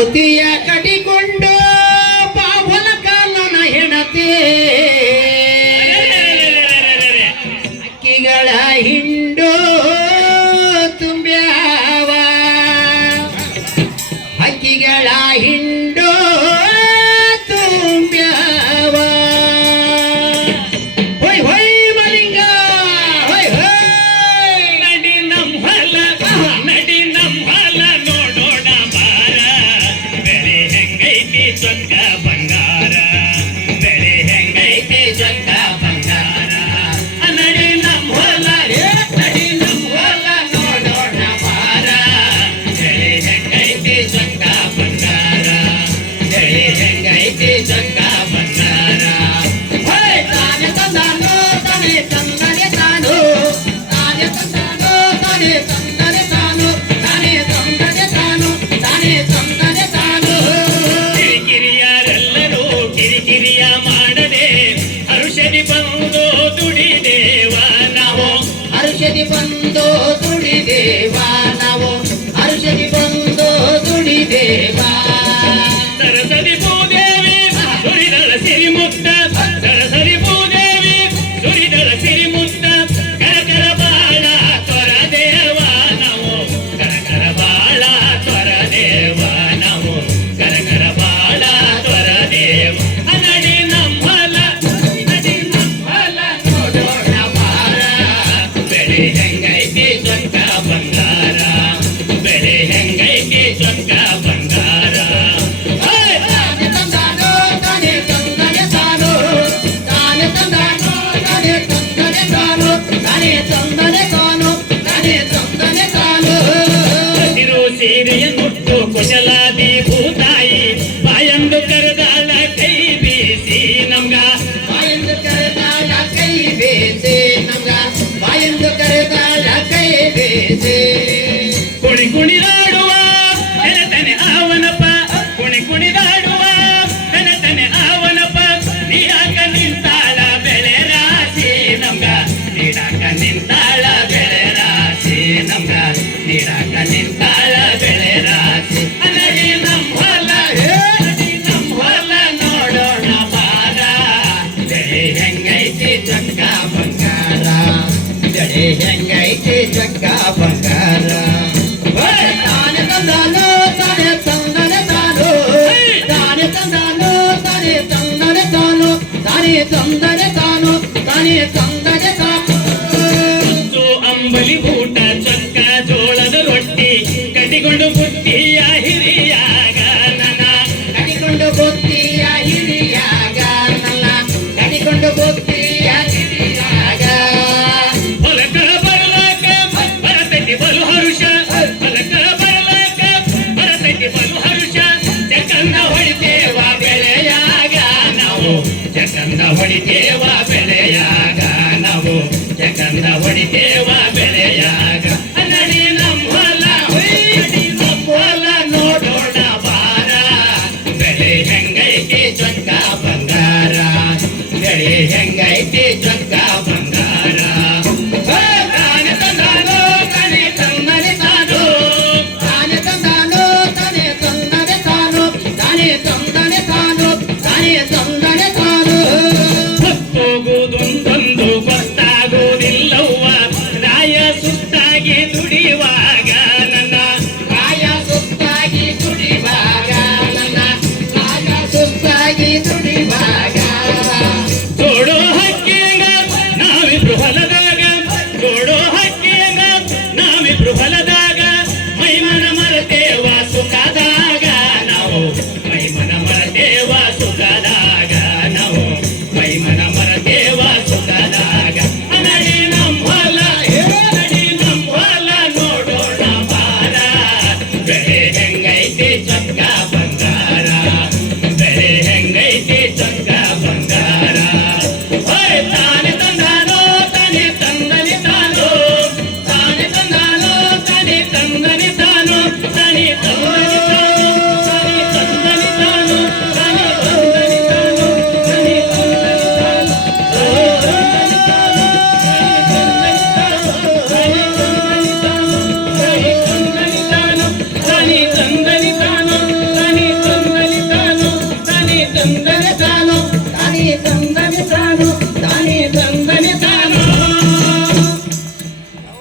ಬುದ್ಧಿಯ ಕಟಿಕೊಂಡು ಬಾಹುಲ ಕಾಲನ ಹೆಣತೆ ಅಕ್ಕಿಗಳ ಹಿಂಡು ತುಂಬ್ಯಾವ ಅಕ್ಕಿಗಳ ಹಿಂಡು ತುಂಬ್ಯಾವ ಹೊಯ್ ಹೊಯ್ ಮಲಿಂಗ ಹೊಯ್ ಹೊಯ್ ನಡಿ ನಮ್ ಹೊಲ ನೋಡೋಣ ಬಾರ ಬೆಳೆ ಹೆಂಗೈತಿ ಚೊಕ್ಕ ಬಂಗಾರ ಬೆಳೆ ಹೆಂಗೈತಿ ಚೊಕ್ಕ ಬಂಗಾರ ನಡಿ ನಮ್ ಹೊಲ ನೋಡೋಣ ಬಾರ ಬೆಳೆ ಹೆಂಗೈತಿ ಚೊಕ್ಕ ಬಂಗಾರ ಬೆಳೆ ಹೆಂಗೈತಿ ಚೊಕ್ಕ ಬಂಗಾರ ತಾನೆ ತಂದಾನು ತಾನೆ ತಂದನೆ ತಾನು ತಾನೆ ತಂದಾನು ತಾನೆ ತಂದನೆ ತಾನು ತಾನೆ ತಂದನೆ ತಾನು ತಾನೆ ತಂದನೆ ತಾನು ಕಿರಿಕಿರಿಯರೆಲ್ಲರೂ ಕಿರಿಕಿರಿಯ ಮಾಡದೆ ಔಷಧಿ ಬಂದು ದುಡಿದೇವ ನಾವು ಔಷಧಿ ಬಂದು ದುಡಿದೇವ ನಾವು ಔಷಧಿ ಬಂದು ದುಡಿದೇವ ಸರಸರಿ ಭೂದೇವಿ ಸುರಿದಳ ಸಿರಿಮುತ್ತ ಸರಸರಿ ಭೂದೇವಿ ಸುರಿದಳ ಸಿರಿಮುತ್ತ ಕರಕರ ಬಾಳ ತೊರದೇವ ನಾವು ಕರಕರ ಬಾಳ ತೊರದೇವ ನಾವು ಕರಕರ ಬಾಳ ತೊರದೇವ ನಡಿ ನಮ್ಮಲ ನೋಡೋಣ ಬಾರ ಬೆಳೆ ಹೆಂಗೈತಿ ಚೊಕ್ಕ ಬಂಗಾರ ಬೆಳೆ ಹೆಂಗೈತಿ ಚೊಕ್ಕ ಬಂಗಾರ ತಾನೆ ತಂದಾನು ತಾನೆ ತಂದನೆ ತಾನು ತಾನೆ ತಂದಾನು ತಾನೆ ತಂದನೆ ತಾನು ತಾನೆ ತಂದನೆ ತಾನು ತಾನೆ ತಂದನೆ ತಾನು ಹಸಿರು ಸೀರೆಯನ್ನುಟ್ಟು ಕುಶಲಾದಿ ಭೂತಾಯಿ ಬಾಯಂದು ಕರೆದಾಳ ಕೈ ಬೀಸಿ ನಮ್ಗ ಬಾಯಂದು ಕರೆದಾಳ ಕೈ ಬೇಸೆ ನಮ್ಗ ಬಾಯಂದು ಕರೆದಾಳ ಕೈ ಬೇಸೆ ಕುಣಿ ಕುಣಿದಾಡುವ ನೆನತನೆ ಆವನಪ್ಪ ಕುಣಿ ಕುಣಿದಾಡುವ ನೆನತನೆ ಆವನಪ್ಪ ನೀಡಾಕ ನಿಂತಾಳ ಬೆಳೆ ರಾಶಿ ನಮ್ಗ ನೀಡಾಕ ನಿಂತಾಳ ಬೆಳೆ ರಾಶಿ ನಮ್ಗ ನೀಡಾಕ ನಿಂತಾಳ ಬೆಳೆ ರಾಶಿ ನಡಿ ನಮ್ಮ ಹೊಲ ನೋಡೋಣ ಬಾರ ಬೆಳೆ ಹೆಂಗೈತಿ ಚೊಕ್ಕ ಬಂಗಾರ ಜಡೆ ಹೆಂಗೈತಿ ಚಕ್ಕ ಬಂಗಾರ ತಾನೆ ತಂದಾನು ತಾನೆ ತಂದನೆ ತಾನು ತಾನೆ ತಂದಾನು ತಾನೆ ತಂದನೆ ತಾನು ತಾನೆ ತಂದನೆ ತಾನು ತಾನೆ ತಂದನೆ ತಾನು ಮುತ್ತು ಅಂಬಲಿ ಊಟ ಚೊಕ್ಕ ಜೋಳದ ರೊಟ್ಟಿ ಕಟ್ಟಿಕೊಂಡು ಬುತ್ತಿಯ ಹಿರಿಯಾಗ ನನ ಕಡಿಕೊಂಡು ಬುತ್ತಿಯ ಹಿರಿಯಾಗ ನನ್ನ ಕಡಿಕೊಂಡು ಬುತ್ತಿಯ ಹಿರಿಯಾಗ ಹೊಲಕ ಬರಲಾಕ ಬರತೈತಿ ಬಲು ಹರುಷ ಹೊಲಕ ಬರಲಾಕ ಬರತೈತಿ ಬಲು ಹರುಷ ಚಕಂದ ಹೊಡಿತೇವ ಬೆಳೆಯಾಗ ನಾವು ಚಕಂದ ಹೊಡಿತೇವ ಬೆಳೆಯಾಗ ನಾವು ಚಕಂದ ಹೊಡಿತೇವ ಬೆಳೆಯಾಗ ನಡಿ ನಮ್ಮ ಹೊಲ ನೋಡೋಣ ಬಾರ ಬೆಳೆ ಹೆಂಗೈತಿ ಚೊಕ್ಕ ಬಂಗಾರ ಬೆಳೆ ಹೆಂಗೈತಿ ಚೊಕ್ಕ ಬಂಗಾರ ತಾನೆ ತಂದಾನು ತಾನೆ ತಂದನೆ ತಾನು ತಾನೆ ತಂದಾನು ತಾನೆ ತಂದನೆ ತಾನು ತಾನೆ ತಂದನೆ ತಾನು ತಾನೆ ತಂದನೆ ತಾನು ಹೋಗುವುದೊಂದೊಂದು ಗೊತ್ತಾಗುವುದಿಲ್ಲವ್ವ ರಾಯ ಸುತ್ತಾಗಿ ದುಡಿಯುವಾಗ ನನ್ನ ಕಾಯ ಸುತ್ತಾಗಿ ದುಡಿವಾಗ ನನ್ನ ಕಾಯ ಸುತ್ತಾಗಿ ದುಡಿವಾಗ ಜೋಡೋ ಹಕ್ಕಿಯಂಗ ನಾವಿಬ್ರು ಹೊಲದಾಗ ಜೋಡೋ ಹಕ್ಕಿಯಂಗ ನಾವಿಬ್ರು ಹೊಲದಾಗ ಮೈಮನ ಮರತೇವ ಸುಖದಾಗ ನಾವು ಮೈಮನ ಮರತೇವ ಸುಖದಾಗ ನಾವು ಮೈಮನ ಮರತೇವ ಸುಖದಾಗ ನಡಿ ನಮ್ಮ ಹೊಲ ನೋಡೋಣ ತಂದನ ತಾನ